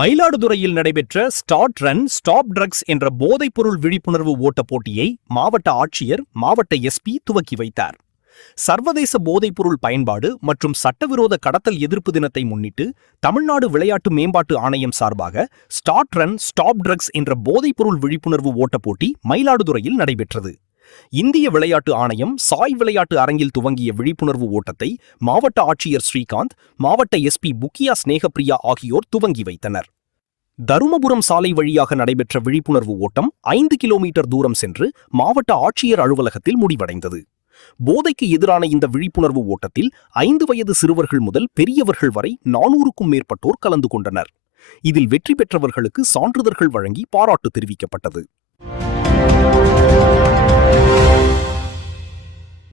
மயிலாடுதுறையில் நடைபெற்ற start run stop drugs என்ற போதைப்பொருள் விழிப்புணர்வு ஓட்ட போட்டியை மாவட்ட ஆட்சியர் மாவட்ட எஸ்பி துவக்கி வைத்தார். சர்வதேச போதைப்பொருள் பயன்பாடு மற்றும் சட்டவிரோத கடத்தல் எதிர்ப்பு தினத்தை முன்னிட்டு தமிழ்நாடு விளையாட்டு மேம்பாட்டு ஆணையம் சார்பாக ஸ்டார்ட் ரன் ஸ்டாப் ட்ரக்ஸ் என்ற போதைப்பொருள் விழிப்புணர்வு ஓட்ட போட்டி மயிலாடுதுறையில் நடைபெற்றது. இந்திய விளையாட்டு ஆணையம் சாய் விளையாட்டு அரங்கில் துவங்கிய விழிப்புணர்வு ஓட்டத்தை மாவட்ட ஆட்சியர் ஸ்ரீகாந்த், மாவட்ட எஸ்பி புக்கியா ஸ்நேகப்பிரியா ஆகியோர் துவங்கி வைத்தனர். தருமபுரம் சாலை வழியாக நடைபெற்ற விழிப்புணர்வு ஓட்டம் 5 கிலோமீட்டர் தூரம் சென்று மாவட்ட ஆட்சியர் அலுவலகத்தில் முடிவடைந்தது. போதைக்கு எதிரான இந்த விழிப்புணர்வு ஓட்டத்தில் 5 வயது சிறுவர்கள் முதல் பெரியவர்கள் வரை 400க்கும் மேற்பட்டோர் கலந்து கொண்டனர். இதில் வெற்றி பெற்றவர்களுக்கு சான்றிதழ்கள் வழங்கி பாராட்டு தெரிவிக்கப்பட்டது.